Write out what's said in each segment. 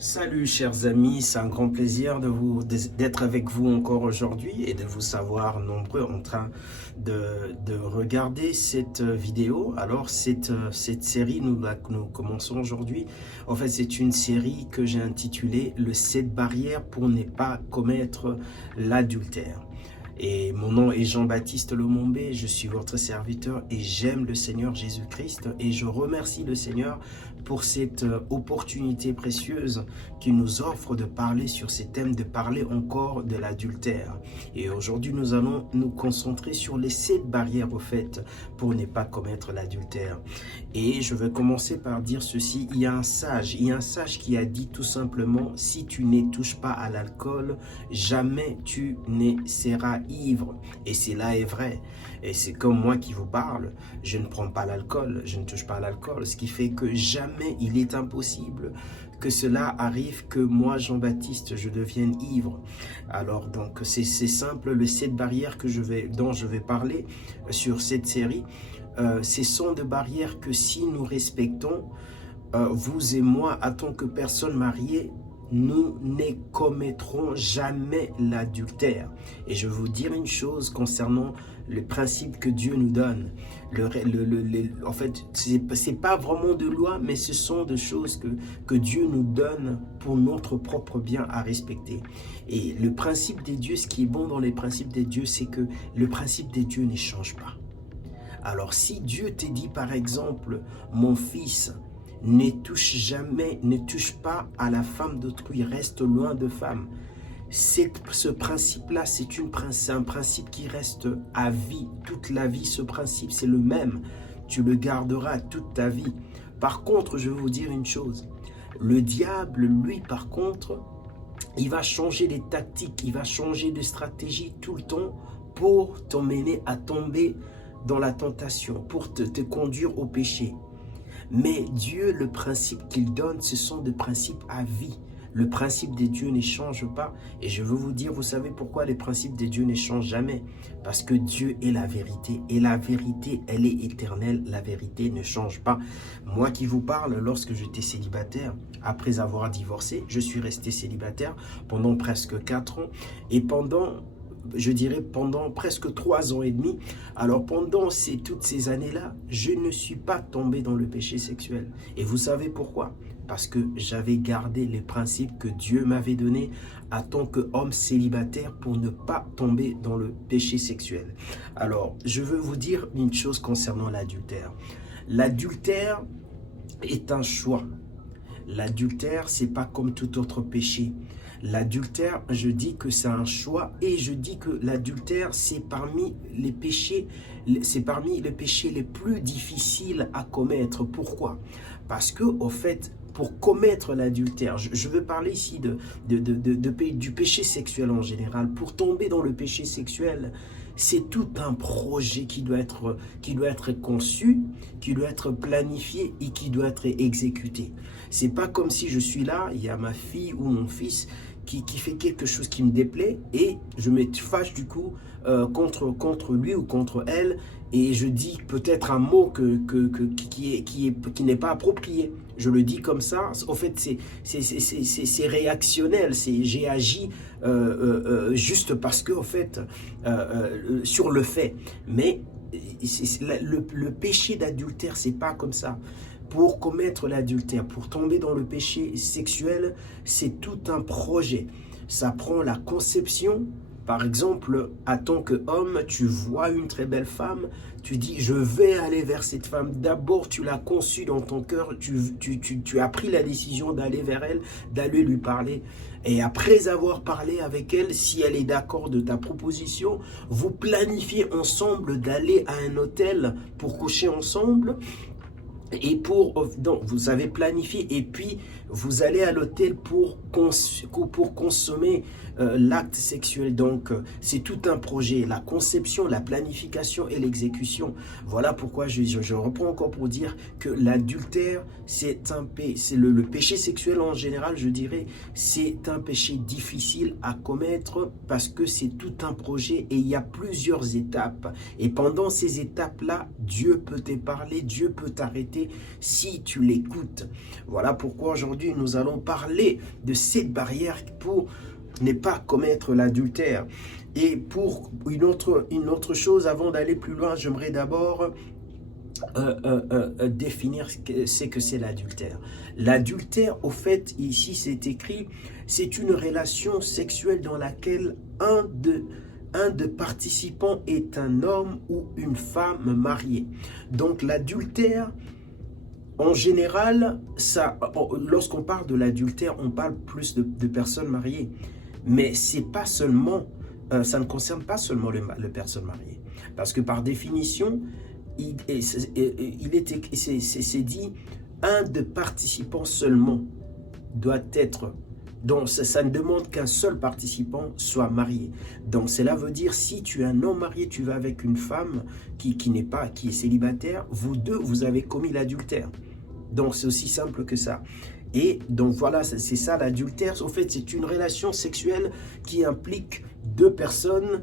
Salut chers amis, c'est un grand plaisir d'être avec vous encore aujourd'hui et de vous savoir nombreux en train de regarder cette vidéo. Alors cette série, nous commençons aujourd'hui. En fait, c'est une série que j'ai intitulée « Le 7 barrières pour ne pas commettre l'adultère ». Et mon nom est Jean-Baptiste Lomombé, je suis votre serviteur et j'aime le Seigneur Jésus-Christ et je remercie le Seigneur pour cette opportunité précieuse qu'il nous offre de parler sur ces thèmes, de parler encore de l'adultère. Et aujourd'hui, nous allons nous concentrer sur les 7 barrières au fait pour ne pas commettre l'adultère. Et je vais commencer par dire ceci, il y a un sage qui a dit tout simplement, si tu ne touches pas à l'alcool, jamais tu ne seras ivre. Et cela est vrai. Et c'est comme moi qui vous parle, je ne prends pas l'alcool, je ne touche pas à l'alcool, ce qui fait que jamais il est impossible que cela arrive, que moi, Jean-Baptiste, je devienne ivre. Alors, donc, c'est simple, les 7 barrières dont je vais parler sur cette série, ce sont des barrières que si nous respectons, vous et moi, en tant que personnes mariées, nous ne commettrons jamais l'adultère. Et je vais vous dire une chose concernant le principe que Dieu nous donne. En fait, c'est pas vraiment de loi, mais ce sont des choses que Dieu nous donne pour notre propre bien à respecter. Et le principe des dieux, ce qui est bon dans les principes des dieux, c'est que le principe des dieux ne change pas. Alors, si Dieu te dit, par exemple, mon fils, ne touche pas à la femme d'autrui, reste loin de femme. Ce principe-là, c'est un principe qui reste à vie, toute la vie. Ce principe, c'est le même. Tu le garderas toute ta vie. Par contre, je vais vous dire une chose. Le diable, lui, par contre, il va changer les tactiques, il va changer de stratégie tout le temps pour t'emmener à tomber dans la tentation, pour te conduire au péché. Mais Dieu, le principe qu'il donne, ce sont des principes à vie. Le principe des dieux ne change pas. Et je veux vous dire, vous savez pourquoi les principes des dieux ne changent jamais? Parce que Dieu est la vérité. Et la vérité, elle est éternelle. La vérité ne change pas. Moi qui vous parle, lorsque j'étais célibataire, après avoir divorcé, je suis resté célibataire pendant presque 4 ans. Et je dirais pendant presque 3 ans et demi. Alors pendant toutes ces années-là, je ne suis pas tombé dans le péché sexuel. Et vous savez pourquoi? Parce que j'avais gardé les principes que Dieu m'avait donnés en tant qu'homme célibataire pour ne pas tomber dans le péché sexuel. Alors, je veux vous dire une chose concernant l'adultère. L'adultère est un choix. L'adultère, c'est pas comme tout autre péché. L'adultère, je dis que c'est un choix et je dis que l'adultère, c'est parmi les péchés les plus difficiles à commettre. Pourquoi? Parce que, au fait, pour commettre l'adultère, je veux parler ici du péché sexuel en général. Pour tomber dans le péché sexuel, c'est tout un projet qui doit être conçu, qui doit être planifié et qui doit être exécuté. C'est pas comme si je suis là, il y a ma fille ou mon fils qui fait quelque chose qui me déplaît et je me fâche du coup contre lui ou contre elle et je dis peut-être un mot qui n'est pas approprié. Je le dis comme ça. En fait, c'est réactionnel. J'ai agi juste parce que, en fait, sur le fait. Mais le péché d'adultère, c'est pas comme ça. Pour commettre l'adultère, pour tomber dans le péché sexuel, c'est tout un projet. Ça prend la conception. Par exemple, en tant qu'homme, tu vois une très belle femme, tu dis, je vais aller vers cette femme. D'abord, tu l'as conçue dans ton cœur, tu as pris la décision d'aller vers elle, d'aller lui parler. Et après avoir parlé avec elle, si elle est d'accord de ta proposition, vous planifiez ensemble d'aller à un hôtel pour coucher ensemble. Et donc vous avez planifié et puis vous allez à l'hôtel pour consommer l'acte sexuel. Donc c'est tout un projet, la conception, la planification et l'exécution. Voilà pourquoi je reprends encore pour dire que l'adultère, c'est le péché sexuel en général, je dirais, c'est un péché difficile à commettre parce que c'est tout un projet et il y a plusieurs étapes. Et pendant ces étapes-là, Dieu peut te parler, Dieu peut t'arrêter vérité si tu l'écoutes. Voilà pourquoi aujourd'hui nous allons parler de cette barrière pour ne pas commettre l'adultère. Et pour une autre chose, avant d'aller plus loin, j'aimerais d'abord définir ce que c'est l'adultère. L'adultère, au fait, ici c'est écrit, c'est une relation sexuelle dans laquelle un de participants est un homme ou une femme mariée. Donc l'adultère, en général, lorsqu'on parle de l'adultère, on parle plus de personnes mariées. Mais c'est pas seulement, ça ne concerne pas seulement les personnes mariées. Parce que par définition, c'est dit, un de participants seulement doit être. Donc ça ne demande qu'un seul participant soit marié. Donc cela veut dire, si tu es un homme marié, tu vas avec une femme qui est célibataire, vous deux, vous avez commis l'adultère. Donc c'est aussi simple que ça. Et donc voilà, c'est ça l'adultère. En fait, c'est une relation sexuelle qui implique deux personnes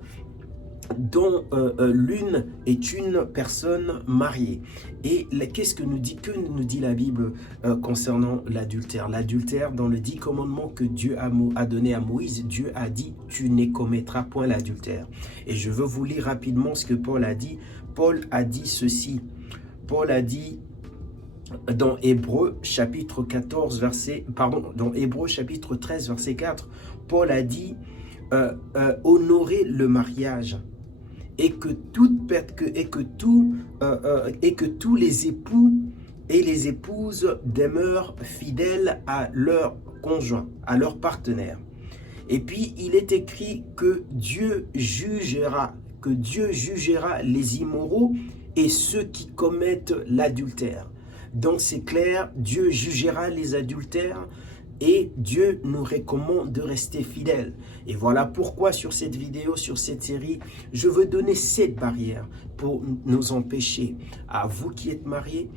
dont l'une est une personne mariée. Et qu'est-ce que nous dit la Bible concernant l'adultère? L'adultère, dans le 10 commandements que Dieu a donné à Moïse, Dieu a dit « Tu ne commettras point l'adultère ». Et je veux vous lire rapidement ce que Paul a dit. Paul a dit ceci. Paul a dit dans Hébreux chapitre 13 verset 4, Paul a dit honorer le mariage et que tous les époux et les épouses demeurent fidèles à leur conjoint, à leur partenaire. Et puis il est écrit que Dieu jugera les immoraux et ceux qui commettent l'adultère. Donc c'est clair, Dieu jugera les adultères et Dieu nous recommande de rester fidèles. Et voilà pourquoi sur cette vidéo, sur cette série, je veux donner cette barrière pour nous empêcher, à vous qui êtes mariés,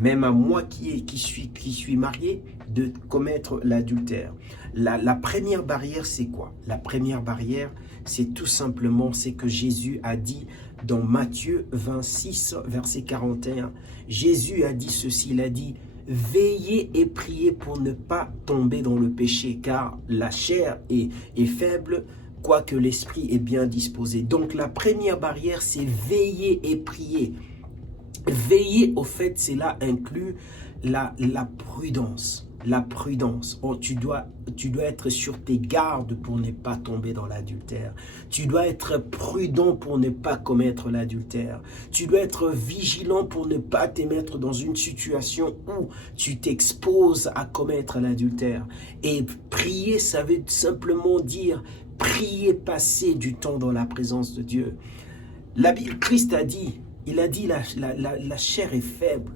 même à moi qui suis marié, de commettre l'adultère. La première barrière, c'est quoi? La première barrière, c'est tout simplement ce que Jésus a dit dans Matthieu 26, verset 41. Jésus a dit ceci, il a dit « Veillez et priez pour ne pas tomber dans le péché, car la chair est faible, quoique l'esprit est bien disposé. » Donc la première barrière, c'est veiller et prier. Veiller, au fait, cela inclut la prudence. La prudence. Oh, tu dois être sur tes gardes pour ne pas tomber dans l'adultère. Tu dois être prudent pour ne pas commettre l'adultère. Tu dois être vigilant pour ne pas te mettre dans une situation où tu t'exposes à commettre l'adultère. Et prier, ça veut simplement dire prier, passer du temps dans la présence de Dieu. La Bible, Christ a dit, il a dit la chair est faible.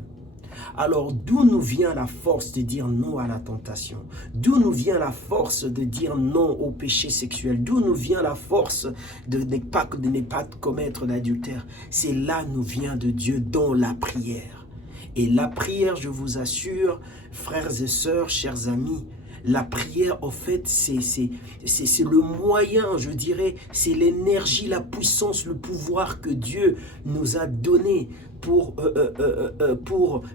Alors, d'où nous vient la force de dire non à la tentation? D'où nous vient la force de dire non au péché sexuel? D'où nous vient la force de ne pas commettre l'adultère? C'est là nous vient de Dieu dans la prière. Et la prière, je vous assure, frères et sœurs, chers amis, la prière, en fait, c'est le moyen, je dirais, c'est l'énergie, la puissance, le pouvoir que Dieu nous a donné pour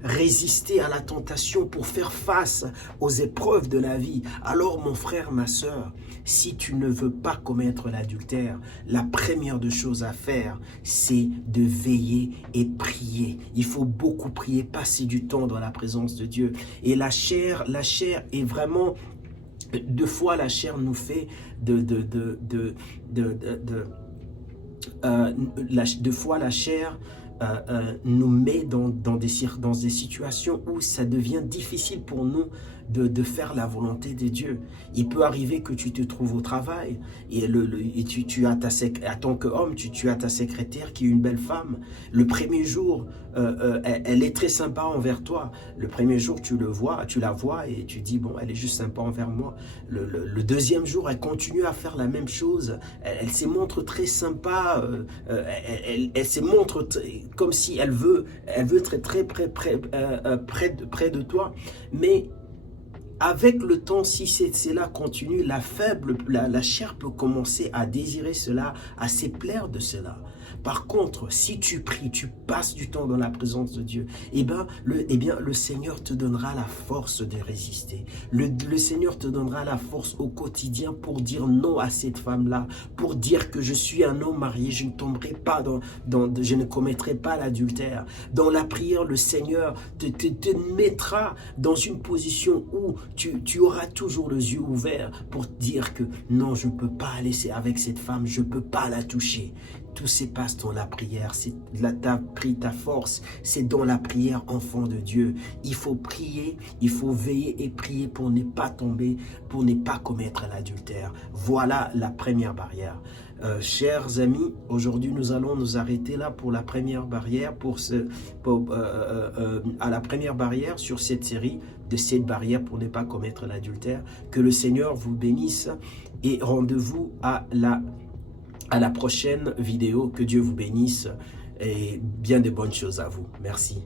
résister à la tentation, pour faire face aux épreuves de la vie. Alors, mon frère, ma sœur, si tu ne veux pas commettre l'adultère, la première des choses à faire, c'est de veiller et prier. Il faut beaucoup prier, passer du temps dans la présence de Dieu. Et la chair est vraiment... Deux fois, la chair nous fait deux fois la chair nous met dans des situations où ça devient difficile pour nous de faire la volonté de Dieu. Il peut arriver que tu te trouves au travail et en tant qu'homme, tu as ta secrétaire qui est une belle femme. Le premier jour, elle est très sympa envers toi. Le premier jour, tu la vois et tu dis, bon, elle est juste sympa envers moi. Le deuxième jour, elle continue à faire la même chose. Elle se montre très sympa. Elle se montre comme si elle veut être très près de toi. Mais avec le temps, si cela continue, la chair peut commencer à désirer cela, à se plaire de cela. Par contre, si tu pries, tu passes du temps dans la présence de Dieu, le Seigneur te donnera la force de résister. Le Seigneur te donnera la force au quotidien pour dire non à cette femme-là, pour dire que je suis un homme marié, je ne tomberai pas je ne commettrai pas l'adultère. Dans la prière, le Seigneur te mettra dans une position où tu auras toujours les yeux ouverts pour dire que non, je ne peux pas laisser avec cette femme, je ne peux pas la toucher. Tout se passe dans la prière, ta force, c'est dans la prière, enfant de Dieu. Il faut prier, il faut veiller et prier pour ne pas tomber, pour ne pas commettre l'adultère. Voilà la première barrière. Chers amis, aujourd'hui nous allons nous arrêter là pour la première barrière, à la première barrière sur cette série de 7 barrières pour ne pas commettre l'adultère. Que le Seigneur vous bénisse et rendez-vous à la prochaine vidéo. Que Dieu vous bénisse et bien de bonnes choses à vous. Merci.